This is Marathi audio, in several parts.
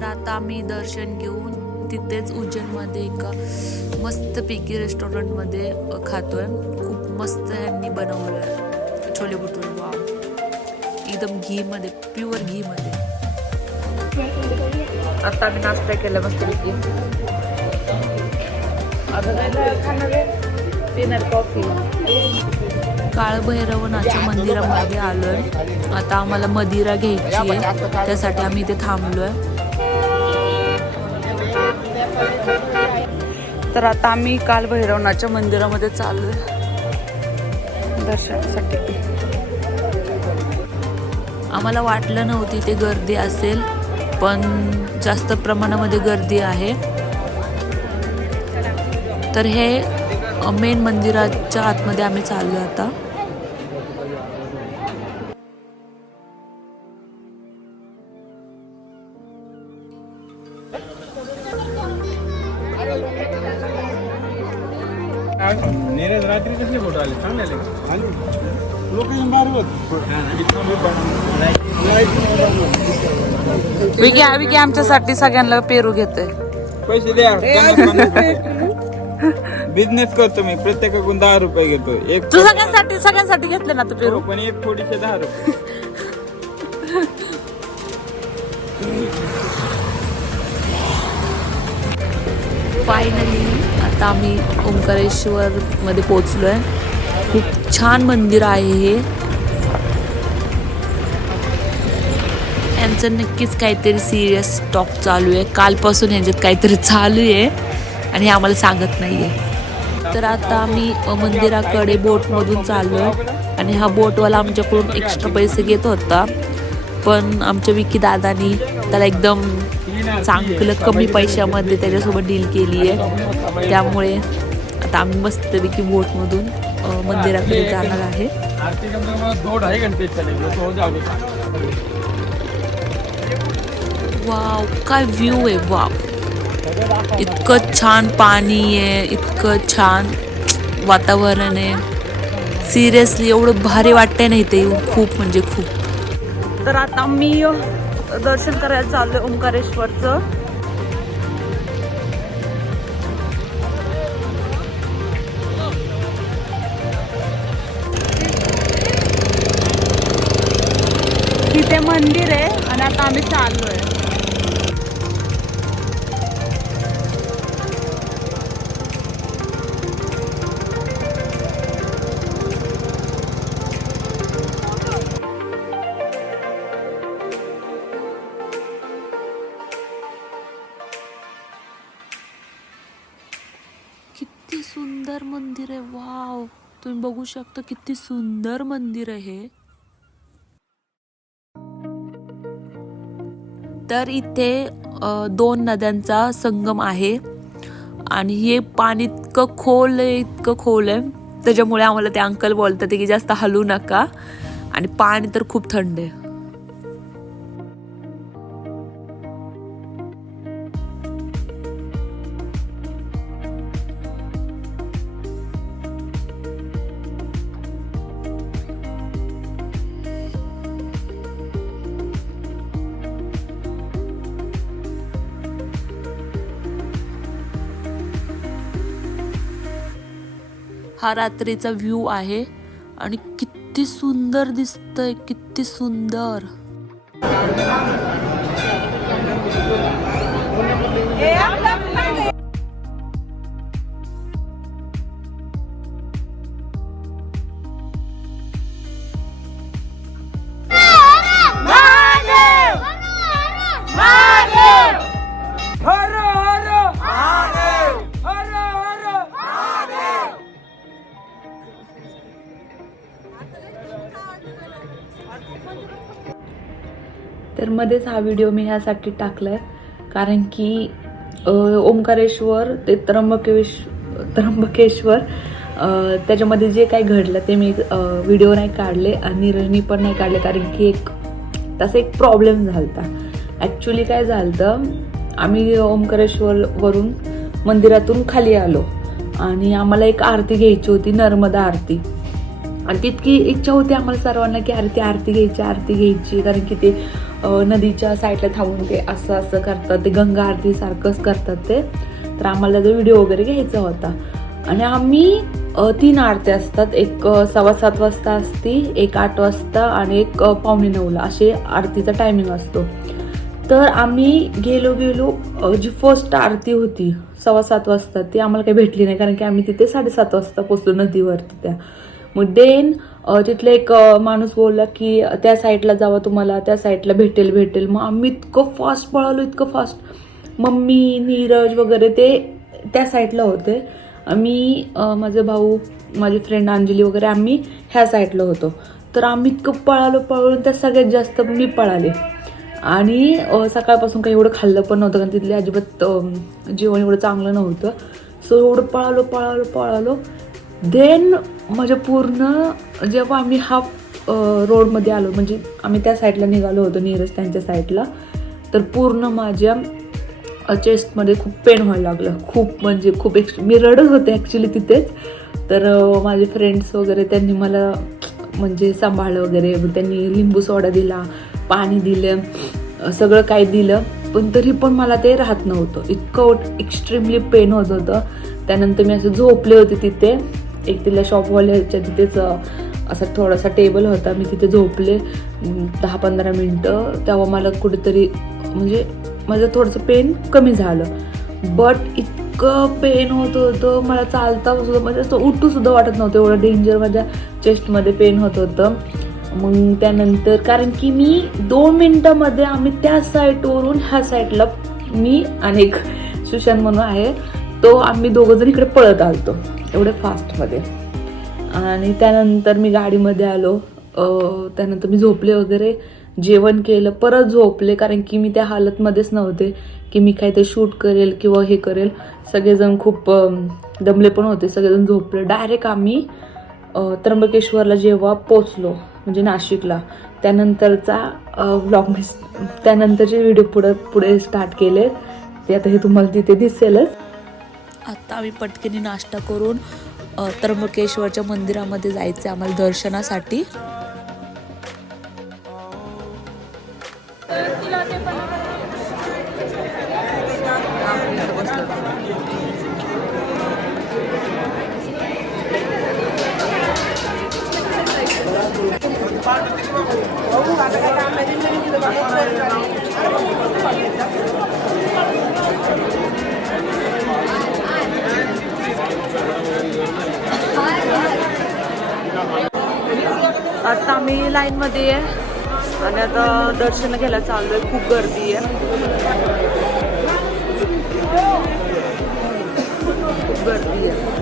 तर आता आम्ही दर्शन घेऊन तिथेच उज्जैनमध्ये एका मस्तपैकी रेस्टॉरंटमध्ये खातोय. खूप मस्त यांनी बनवलंय छोले भटुरे. वाव, एकदम घीमध्ये, प्युअर घीमध्ये. आता आम्ही नाश्ता केला मस्तपैकी. कॉफी. काळभैरवनाथच्या मंदिरामध्ये आलोय. आता आम्हाला मदिरा घ्यायची आहे, त्यासाठी आम्ही इथे थांबलोय. तर आता आम्ही काळभैरवनाथच्या मंदिरामध्ये चाललोय दर्शनासाठी. आम्हाला वाटलं नव्हतं इथे गर्दी असेल, पण जास्त प्रमाणामध्ये गर्दी आहे. तर हे मेन मंदिराच्या आतमध्ये आम्ही चाललो आता. रात्री कसले फोटो आले? चांगले आले. विकी आमच्यासाठी सगळ्यांना पेरू घेतोय. पैसे द्या. बिझनेस करतो मी, प्रत्येकाकडून 10 रुपये घेतो. एक तू सगळ्यांसाठी घेतले ना तू पेरू? पण एक थोडीशे 10 रुपये. फायनली आता आम्ही ओंकारेश्वर मध्ये पोहोचलोय. खूप छान मंदिर आहे हे. यांचं नक्कीच काहीतरी सिरियस टॉक चालू आहे. कालपासून यांच्यात काहीतरी चालू आहे आणि हे आम्हाला सांगत नाहीये. तर आता आम्ही मंदिराकडे बोटमधून चाललोय आणि हा बोटवाला आमच्याकडून एक्स्ट्रा पैसे घेत होता, पण आमच्या विकी दादानी त्याला एकदम चांगलं कमी पैशामध्ये त्याच्यासोबत डील केली आहे. त्यामुळे आता आम्ही मस्तपैकी बोटमधून मंदिराकडे जाणार आहे. वाव, काय व्ह्यू आहे. वाव, इतकं छान पाणी आहे, इतकं छान वातावरण आहे. सिरियसली एवढं भारी वाटतंय ना इथे येऊन, खूप म्हणजे खूप. तर आता मी दर्शन करायला चाललोय ओंकारेश्वरचं. तिथे मंदिर आहे आणि आता आम्ही चाललोय. किती सुंदर मंदिर आहे. वाव, तुम्ही बघू शकता किती सुंदर मंदिर आहे. तर इथे 2 नद्यांचा संगम आहे आणि हे पाणी इतकं खोल आहे, त्याच्यामुळे आम्हाला ते अंकल बोलतात की जास्त हलू नका. आणि पाणी तर खूप थंड आहे. हा रात्रीचा व्ह्यू आहे आणि किती सुंदर दिसतंय, किती सुंदर. तर मध्येच हा व्हिडिओ मी ह्यासाठी टाकलाय कारण की ओंकारेश्वर ते त्र्यंबकेश्वर त्याच्यामध्ये जे काही घडलं ते मी व्हिडिओ नाही काढले आणि नीरजनी पण नाही काढले, कारण की तसा एक प्रॉब्लेम झालता. ॲक्च्युली काय झालं, आम्ही ओंकारेश्वरवरून मंदिरातून खाली आलो आणि आम्हाला एक आरती घ्यायची होती, नर्मदा आरती. आणि तितकी इच्छा होती आम्हाला सर्वांना की अरे ती आरती घ्यायची कारण की ते नदीच्या साईडला थांबून ते असं असं करतात, ते गंगा आरती सारखंच करतात ते. तर आम्हाला जो व्हिडिओ वगैरे घ्यायचा होता. आणि आम्ही 3 आरत्या असतात, एक 7:15 वाजता असती, एक 8 वाजता आणि एक 8:45ला असे आरतीचा टायमिंग असतो. तर आम्ही गेलो जी फर्स्ट आरती होती 7:15 वाजता ती आम्हाला काही भेटली नाही कारण की आम्ही तिथे 7:30 वाजता पोचलो नदीवरती त्या. मग देन तिथले एक माणूस बोलला की त्या साईडला जावा, तुम्हाला त्या साईडला भेटेल. मग आम्ही इतकं फास्ट पळालो, इतकं फास्ट. मम्मी, नीरज वगैरे ते त्या साईडला होते. आम्ही माझे भाऊ, माझी फ्रेंड अंजली वगैरे आम्ही ह्या साईडला होतो. तर आम्ही इतकं पळून त्या सगळ्यात जास्त मी पळाले. आणि सकाळपासून काही एवढं खाल्लं पण नव्हतं कारण तिथले अजिबात जेवण एवढं चांगलं नव्हतं. सो एवढं पळालो. देन माझ्या पूर्ण जेव्हा आम्ही रोडमध्ये आलो, म्हणजे आम्ही त्या साईडला निघालो होतो नीरज त्यांच्या साईडला, तर पूर्ण माझ्या चेस्टमध्ये खूप पेन व्हायला लागलं. खूप म्हणजे खूप मी रडत होते ॲक्च्युली तिथेच. तर माझे फ्रेंड्स वगैरे त्यांनी मला म्हणजे सांभाळलं वगैरे. त्यांनी लिंबू सोडा दिला, पाणी दिलं, सगळं काही दिलं. पण तरी पण मला ते राहत नव्हतं, इतकं एक्स्ट्रीमली पेन होत होतं. त्यानंतर मी असं झोपले होते तिथे, एक तिथल्या शॉपवाल्याच्या तिथेच असा थोडासा टेबल होता, मी तिथे झोपले 10-15 मिनटं. तेव्हा मला कुठेतरी म्हणजे माझं थोडंसं पेन कमी झालं. बट इतकं पेन होत होतं, मला चालता सुद्धा म्हणजे असं उठू सुद्धा वाटत नव्हतं, एवढं डेंजर माझ्या चेस्टमध्ये पेन होत होतं. मग त्यानंतर कारण की मी 2 मिनटामध्ये आम्ही त्या साईडवरून ह्या साईडला, मी आणि एक सुशांत म्हणून आहे तो, आम्ही दोघंजण इकडे पळत आलतो एवढे फास्टमध्ये. आणि त्यानंतर मी गाडीमध्ये आलो. त्यानंतर मी झोपले वगैरे, जेवण केलं, परत झोपले कारण की मी त्या हालतमध्येच नव्हते की मी काही ते शूट करेल किंवा हे करेल. सगळेजण खूप दमले पण होते, सगळेजण झोपले. डायरेक्ट आम्ही त्र्यंबकेश्वरला जेव्हा पोचलो म्हणजे नाशिकला, त्यानंतरचा व्लॉग मी त्यानंतरचे व्हिडिओ पुढे स्टार्ट केले. ते आता हे तुम्हाला तिथे दिसेलच. आता आम्ही पटकनी नाश्ता करून त्र्यंबकेश्वरच्या मंदिरामध्ये जायचं आहे आम्हाला दर्शनासाठी. आता आम्ही लाईनमध्ये आहे आणि आता दर्शन घ्यायला चालू आहे. खूप गर्दी आहे, खूप गर्दी आहे.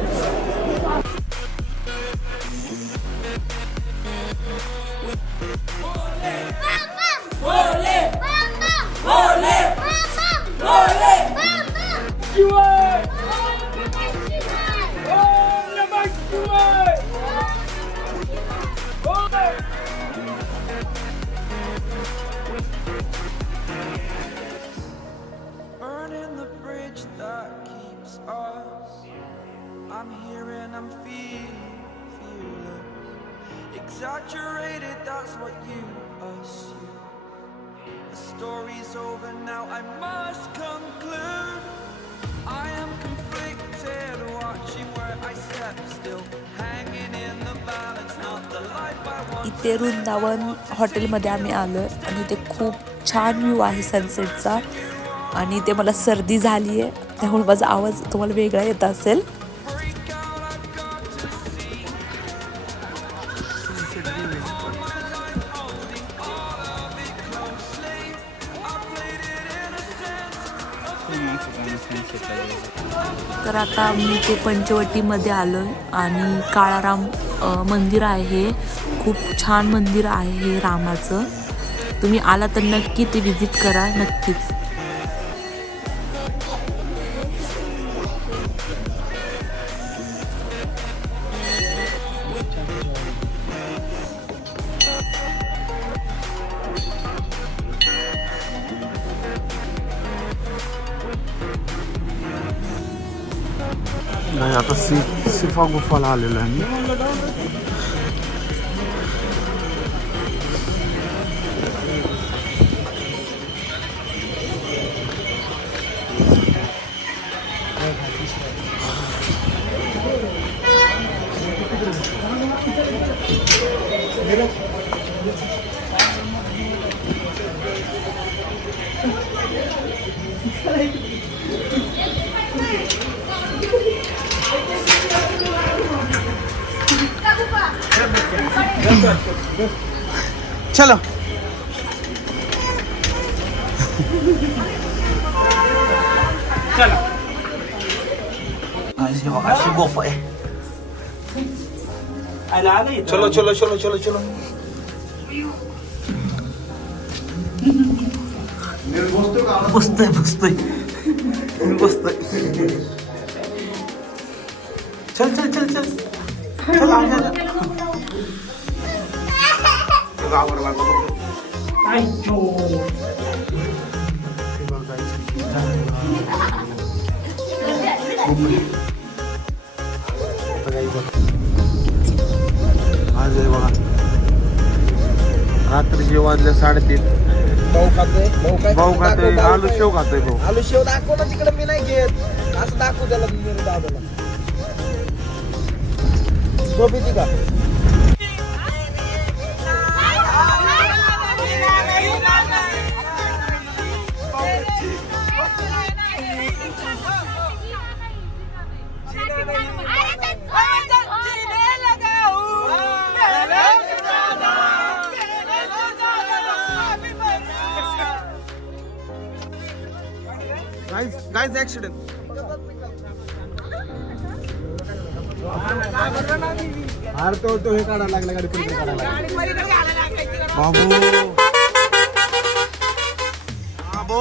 I'm here and I'm fearless. Exaggerated, that's what you assume. The story's over now, I must conclude. I am conflicted, watching where I step still, hanging in the balance, not the life I want. इथे वृंदावन हॉटेलमध्ये आम्ही आलो आहे आणि इथे खूप छान व्ह्यू आहे सनसेटचा. आणि ते मला सर्दी झाली आहे त्यामुळे माझा आवाज तुम्हाला वेगळा येत असेल. तर आता आम्ही ते पंचवटीमध्ये आलो आहे आणि काळाराम मंदिर आहे. हे खूप छान मंदिर आहे हे रामाचं. तुम्ही आला तर नक्की ते विजिट करा, नक्कीच. नाही आता सिफा गुफाला आलेलो आहे मी. चलो चला चलो चलो चलो चलो चलो बसतोय बसतोय बसतोय चल चल चल चल चल आ जा गावर आज आहे बघा रात्रीचे वाजले 3:30. भाऊ खातोय आलू शेव खातोय भाऊ. आलू शेव दाखव ना तिकडे, मी नाही घेत असं दाखवू त्याला दादाला झोपी का गाइस एक्सीडेंट अरे तो हे काढायला लागला गाडी पलीकडे काढायला लागला. बाबू बाबू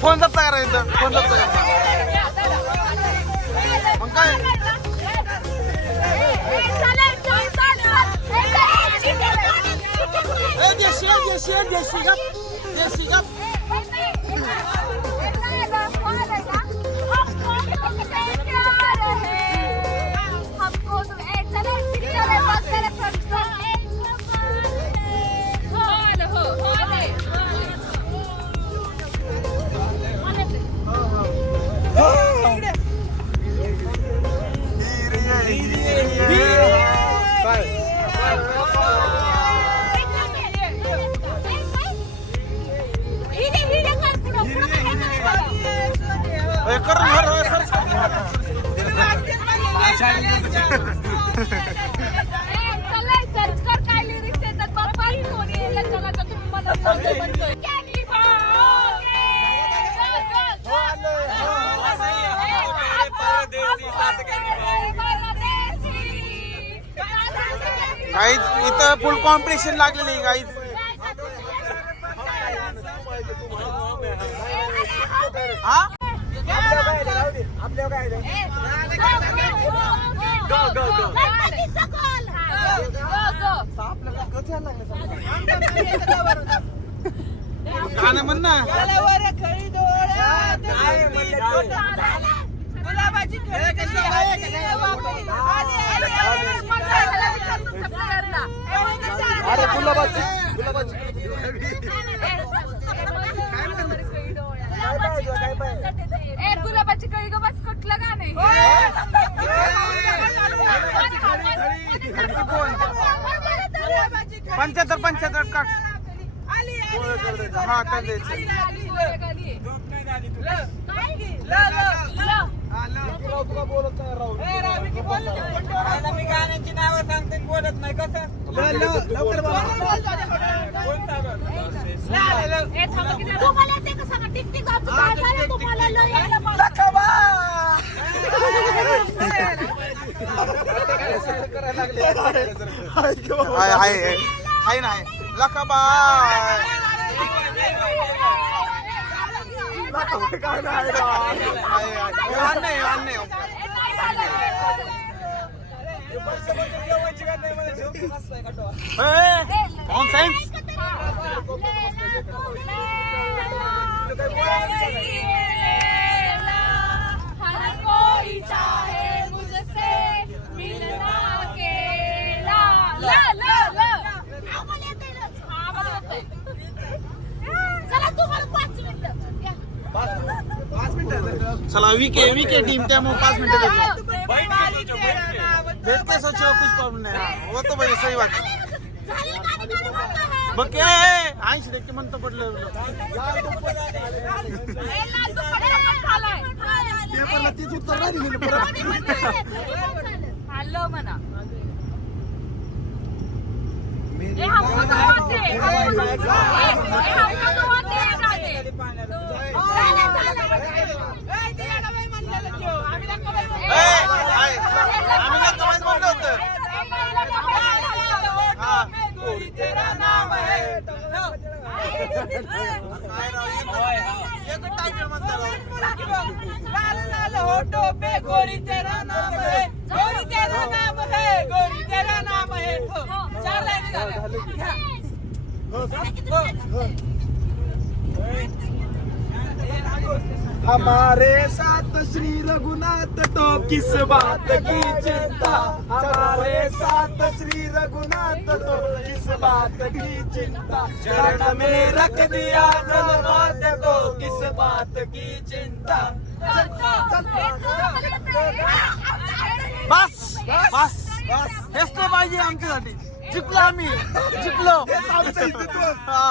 फोन जाता करायचं फोन जाता मग काय गाईज इथं फुल कॉम्पिटिशन लागलेली आहे गाईज. हा आपल्या काय गाणं म्हण ना. गुलाबाची खळी कशी अरे गुलाबाची गुलाबाची गुलाबाची कळी ग बस कुठलं गाणे 75 काढ. हा काय द्यायचं तुला बोलत नाही राहू मी गाण्यांची नावं सांगते आणि बोलत नाही कसं तुम्हाला ते कसं सांगा टिक टिक काय झालं तुम्हाला लय यायला हाय ना लखाबाय चला वीके टीम त्यामुळे 5 मिनिटं भेटते सोचो कुछ प्रॉब्लेम नहीं वो तो भाई सही बात बघ के 80 टक्के म्हणतो पडलं पेपरला तीच उत्तर नाही दिलेलं परत हॅलो म्हणा ये हमको तो होते गोरी तेरा नाम है गोरी तेरा नाम है गोरी तेरा नाम है 4 लाईनी झाल्या हमारे साथ श्री रघुनाथ तो किस बात की चिंता हमारे साथ श्री रघुनाथ तो किस बात की चिंता चरण में रख दिया जन्मनाथ को किस बात की चिंता बस बस हेच ते पाहिजे आमच्यासाठी जिंकलो आम्ही जिंकलो हा.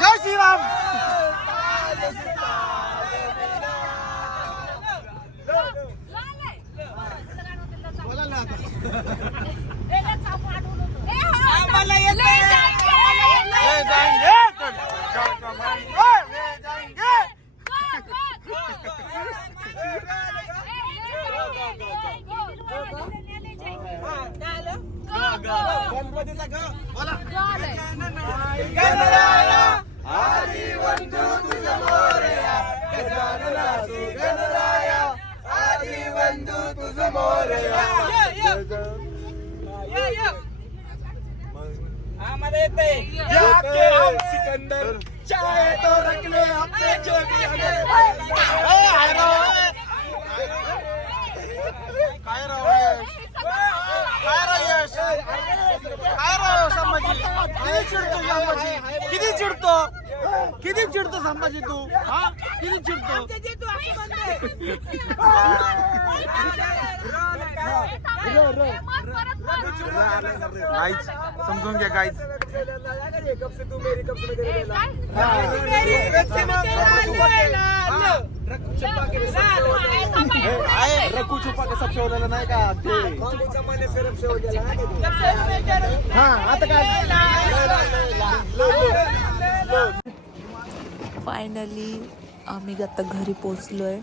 जय श्रीराम आम्हाला येत ले जाएंगे ले जाएंगे गणपतीचा ग बोला गणराया आदि बंधू तुझ मोरया गजानना तू गणराया आदि बंधू तुझ मोरया आम्हाला येते सिकंदर चाहे तो रख ले अपने जोगी काय राव यश काय राव संभाजी किती चिडतो संभाजी तू हा किती चिडतो गाईच समजून घ्या गाईच कब से तू मेरी कब से मेरी रखू छुपा के सबसे ओलेला नाही का ते जमाने से रब से ओलेला हा आता काय फायनली आम्ही आता घरी पोचलोय.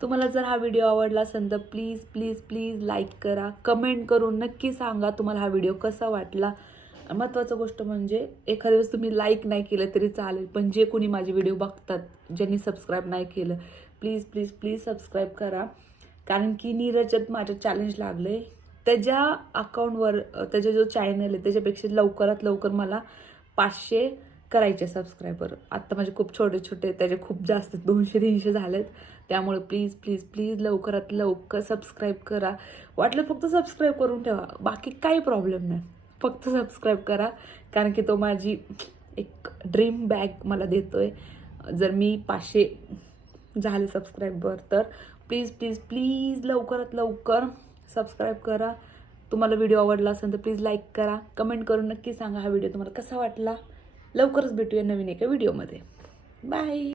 तुम्हाला जर हा व्हिडिओ आवडला असेल तर प्लीज प्लीज प्लीज लाईक करा, कमेंट करून नक्की सांगा तुम्हाला हा व्हिडिओ कसा वाटला. महत्त्वाचं गोष्ट म्हणजे एखाद्या वेळेस तुम्ही लाईक नाही केलं तरी चालेल, पण जे कोणी माझे व्हिडिओ बघतात ज्यांनी सबस्क्राईब नाही केलं प्लीज प्लीज प्लीज सबस्क्राईब करा. कारण की नीरजत माझं चॅलेंज लागलं आहे, त्याच्या अकाउंटवर त्याचा जो चॅनल आहे त्याच्यापेक्षा लवकरात लवकर मला 500 करायचे सबस्क्रायबर. आत्ता माझे खूप छोटे छोटे, त्याचे खूप जास्त 200-300 झालेत. त्यामुळे प्लीज प्लीज प्लीज लवकरात लवकर सबस्क्राईब करा. वाटलं फक्त सबस्क्राईब करून ठेवा, बाकी काही प्रॉब्लेम नाही, फक्त सबस्क्राईब करा. कारण की तो माझी एक ड्रीम बॅग मला देतोय जर मी 500 झाले सबस्क्रायबर तर. प्लीज प्लीज प्लीज लवकरात लवकर सबस्क्राईब करा. तुम्हाला व्हिडिओ आवडला असेल तर प्लीज लाईक करा, कमेंट करून नक्की सांगा हा व्हिडिओ तुम्हाला कसा वाटला. लवकरच भेटूया नवीन एका व्हिडिओमध्ये. बाय.